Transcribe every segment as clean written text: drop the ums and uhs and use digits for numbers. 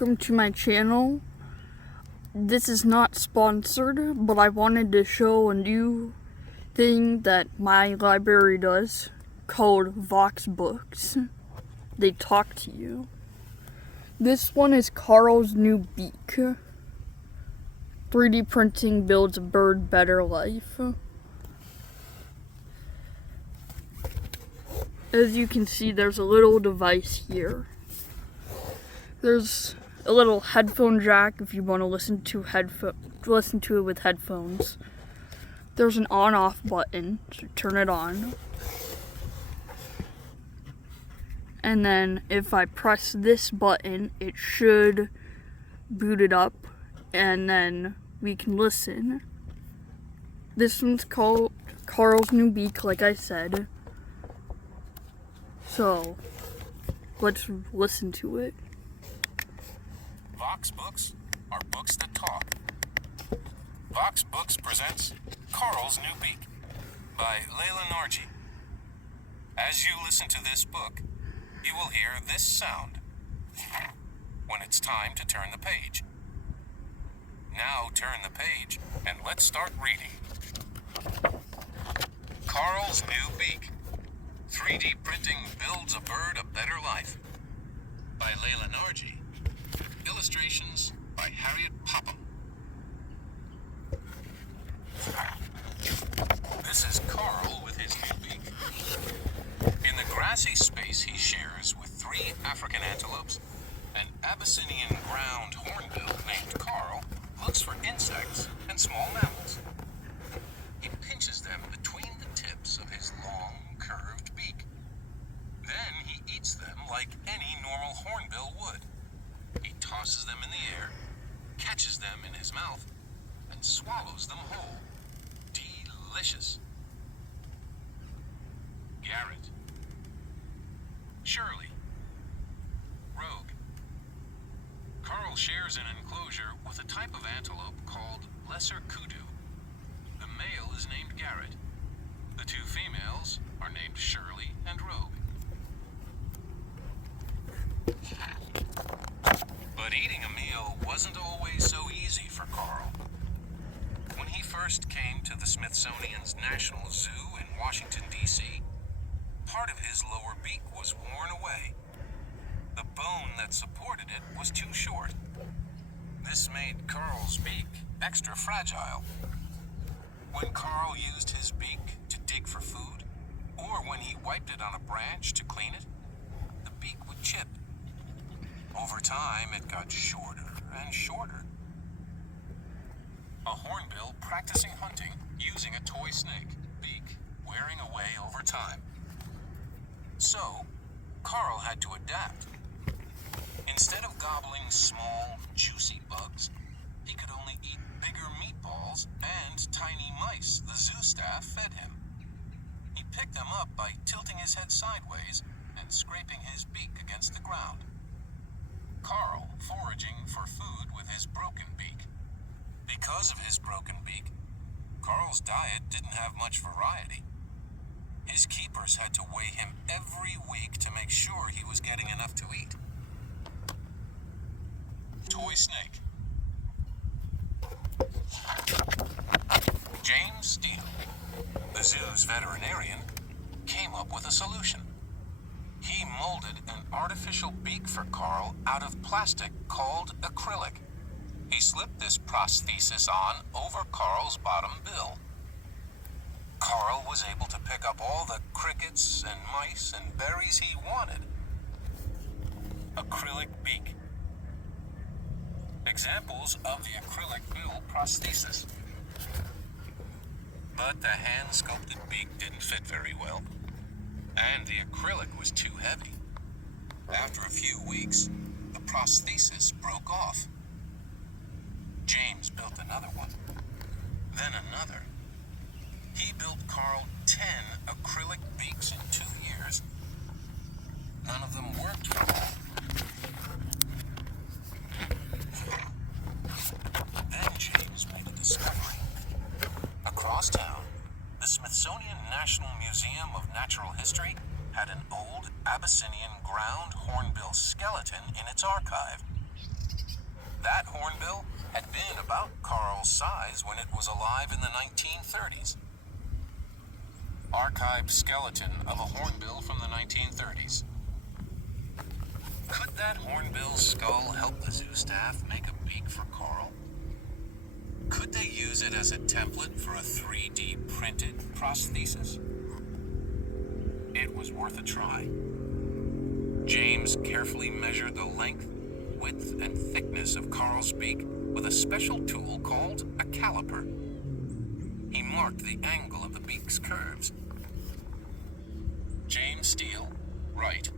welcome to my channel. This is not sponsored, but I wanted to show a new thing that my library does called Vox Books. They talk to you. This one is Karl's new Beak. 3D printing builds a bird better life. As you can see, there's a little device here. There's a little headphone jack if you want to listen to it with headphones. There's an on-off button to turn it on. And then if I press this button, it should boot it up, and then we can listen. This one's called Karl's new Beak, like I said. So, let's listen to it. Vox Books are books that talk. Vox Books presents Karl's New Beak by Lela Nargi. As you listen to this book, you will hear this sound when it's time to turn the page. Now turn the page and let's start reading. Karl's New Beak. 3D printing builds a bird a better life by Lela Nargi. Illustrations by Harriet Popham. This is Karl with his new beak. In the grassy space he shares with 3 African antelopes, an Abyssinian ground hornbill named Karl looks for insects and small mammals. He pinches them between the tips of his long, curved beak. Then he eats them like any normal hornbill would. He tosses them in the air, catches them in his mouth, and swallows them whole. Delicious. Garrett. Shirley. Rogue. Karl shares an enclosure with a type of antelope called lesser kudu. The male is named Garrett. The 2 females are named Shirley and Rogue. But eating a meal wasn't always so easy for Karl. When he first came to the Smithsonian's National Zoo in Washington, D.C., part of his lower beak was worn away. The bone that supported it was too short. This made Karl's beak extra fragile. When Karl used his beak to dig for food, or when he wiped it on a branch to clean it, the beak would chip. Over time, it got shorter and shorter. A hornbill practicing hunting using a toy snake, beak wearing away over time. So, Karl had to adapt. Instead of gobbling small, juicy bugs, he could only eat bigger meatballs and tiny mice the zoo staff fed him. He picked them up by tilting his head sideways and scraping his beak against the ground. Karl foraging for food with his broken beak. Because of his broken beak, Karl's diet didn't have much variety. His keepers had to weigh him every week to make sure he was getting enough to eat. Toy snake. James Steele, the zoo's veterinarian, came up with a solution. He molded an artificial beak for Karl out of plastic called acrylic. He slipped this prosthesis on over Karl's bottom bill. Karl was able to pick up all the crickets and mice and berries he wanted. Acrylic beak. Examples of the acrylic bill prosthesis. But the hand-sculpted beak didn't fit very well, and the acrylic was too heavy. After a few weeks, the prosthesis broke off. James built another one, then another. He built Karl 10 acrylic beaks in 2 years. None of them worked for long. Then James made a discovery. Across town, the Smithsonian National Museum of Natural History had an old Abyssinian ground hornbill skeleton in its archive. That hornbill had been about Karl's size when it was alive in the 1930s. Archived skeleton of a hornbill from the 1930s. Could that hornbill's skull help the zoo staff make a beak for Karl? Could they use it as a template for a 3D printed prosthesis? It was worth a try. James carefully measured the length, width, and thickness of Karl's beak with a special tool called a caliper. He marked the angle of the beak's curves. James Steele, right,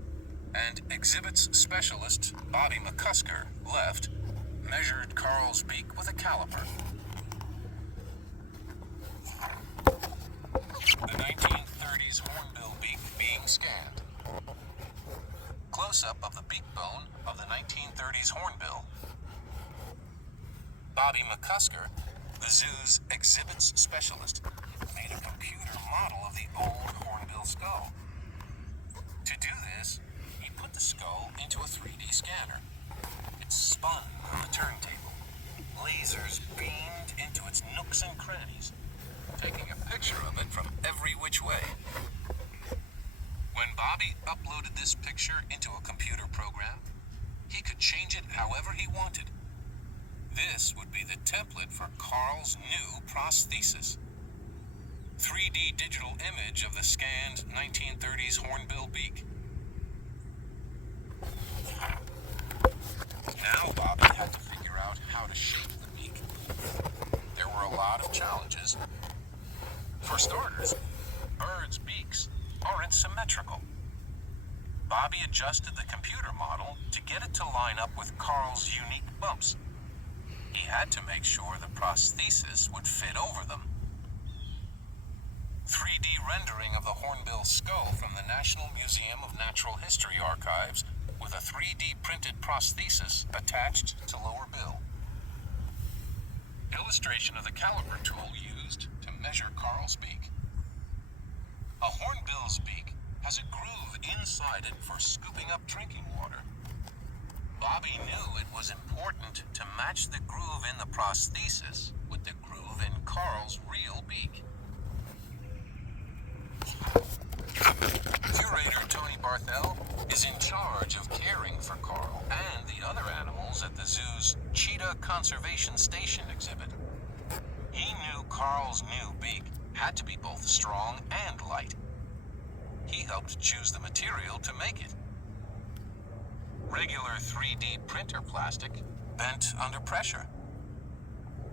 and exhibits specialist Bobby McCusker, left, measured Karl's beak with a caliper. The 1930s hornbill beak being scanned. Close-up of the beak bone of the 1930s hornbill. Bobby McCusker, the zoo's exhibits specialist, made a computer model of the old hornbill skull. To do this, he put the skull into a 3D scanner. It spun on the turntable. Lasers beamed into its nooks and crannies, taking a picture of it from every which way. When Bobby uploaded this picture into a computer program, he could change it however he wanted. This would be the template for Karl's new prosthesis. 3D digital image of the scanned 1930s hornbill beak. Now Bobby had to figure out how to shape the beak. There were a lot of challenges. For starters, birds' beaks aren't symmetrical. Bobby adjusted the computer model to get it to line up with Karl's unique bumps. He had to make sure the prosthesis would fit over them. 3D rendering of the hornbill skull from the National Museum of Natural History archives with a 3D printed prosthesis attached to lower bill. Illustration of the caliper tool used to measure Karl's beak. A hornbill's beak has a groove inside it for scooping up drinking water. Bobby knew it was important to match the groove in the prosthesis with the groove in Karl's real beak. Curator Tony Barthel is in charge of caring for Karl and the other animals at the zoo's Cheetah Conservation Station exhibit. He knew Karl's new beak had to be both strong and light. He helped choose the material to make it. Regular 3D printer plastic bent under pressure.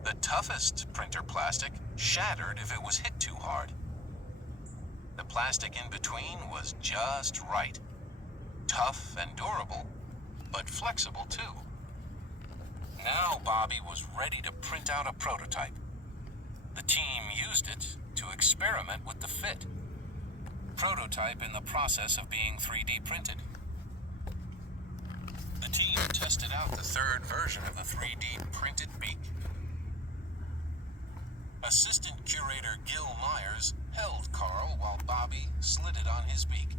The toughest printer plastic shattered if it was hit too hard. The plastic in between was just right. Tough and durable, but flexible too. Now Bobby was ready to print out a prototype. The team used it to experiment with the fit. Prototype in the process of being 3D printed. The team tested out the third version of the 3D printed beak. Assistant curator Gil Myers held Karl while Bobby slid it on his beak.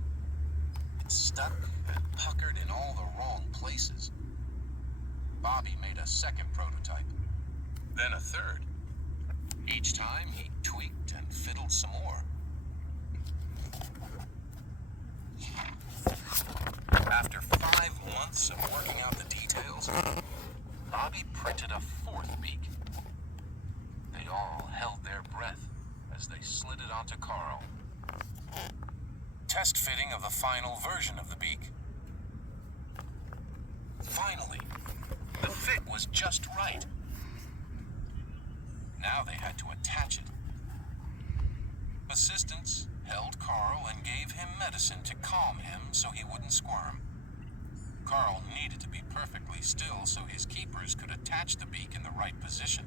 It stuck and puckered in all the wrong places. Bobby made a second prototype, then a third. Each time he tweaked and fiddled some more. After 5 months of working out the details, Bobby printed a fourth beak. They all held their breath as they slid it onto Karl. Test fitting of the final version of the beak. Finally, the fit was just right. Now they had to attach it. Assistants held Karl and gave him medicine to calm him so he wouldn't squirm. Karl needed to be perfectly still so his keepers could attach the beak in the right position.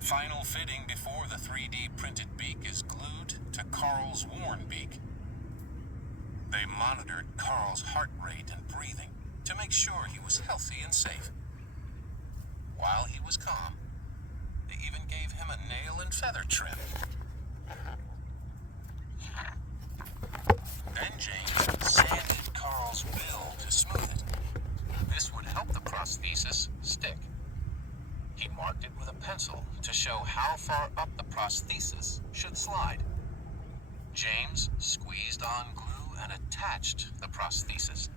Final fitting before the 3D printed beak is glued to Karl's worn beak. They monitored Karl's heart rate and breathing to make sure he was healthy and safe. While he was calm, they even gave him a nail and feather trim. Then James sanded Karl's bill to smooth it. This would help the process prosthesis stick. He marked it with a pencil to show how far up the prosthesis should slide. James squeezed on glue and attached the prosthesis.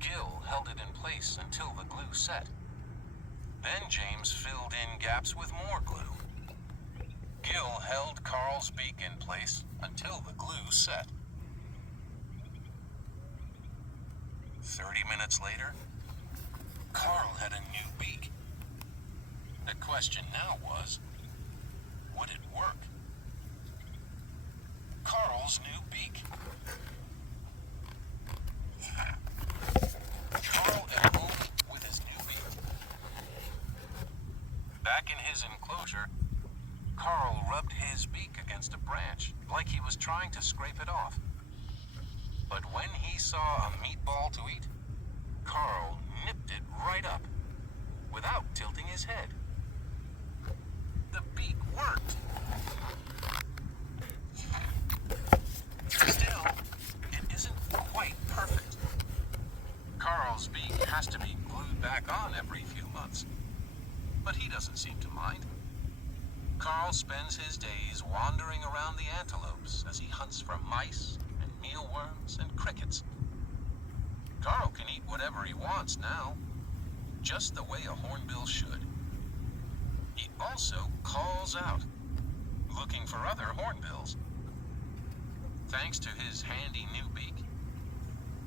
Gil held it in place until the glue set. Then James filled in gaps with more glue. Gil held Karl's beak in place until the glue set. 30 minutes later, Karl had a new beak. The question now was, would it work? Karl's new beak. Karl enrolled with his new beak. Back in his enclosure, Karl rubbed his beak against a branch like he was trying to scrape it off. But when he saw a meatball to eat, Karl nipped it right up without tilting his head. The beak worked. Still, it isn't quite perfect. Karl's beak has to be glued back on every few months, but he doesn't seem to mind. Karl spends his days wandering around the antelopes as he hunts for mice and mealworms and crickets. Karl can eat whatever he wants now, just the way a hornbill should. He also calls out, looking for other hornbills. Thanks to his handy new beak,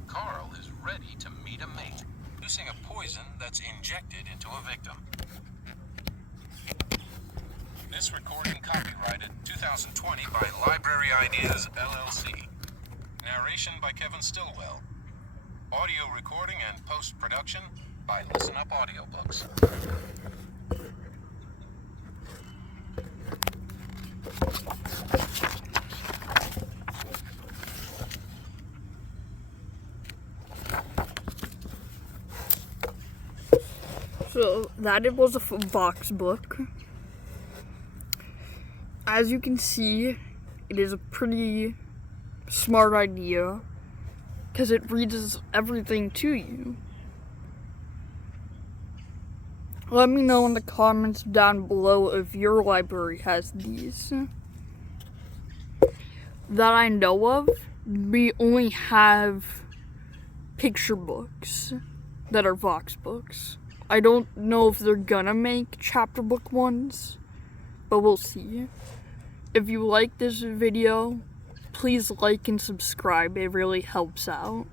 Karl is ready to meet a mate, using a poison that's injected into a victim. This recording copyrighted 2020 by Library Ideas, LLC. Narration by Kevin Stillwell. Audio recording and post-production by Listen Up Audiobooks. So that it was a Vox book. As you can see, it is a pretty smart idea because it reads everything to you. Let me know in the comments down below if your library has these. That I know of, we only have picture books that are Vox books. I don't know if they're gonna make chapter book ones, but we'll see. If you like this video, please like and subscribe. It really helps out.